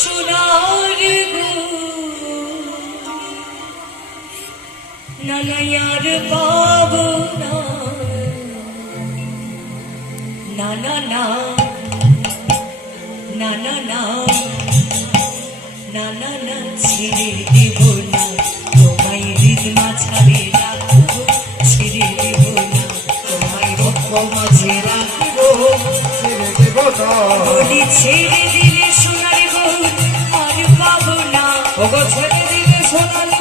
সোনার গো নানায়ার পাবো না না না না না না না না না না ছেড়ে দেব না তোমায় হৃদ মাঝারে রাখবো ছেড়ে দেব না তোমায় রক্ষ মাঝে রাখবো ছেড়ে দেব না বলি ছেড়ে দিলে সোনার গো আর পাবো না ওগো ছেড়ে দিলে সোনার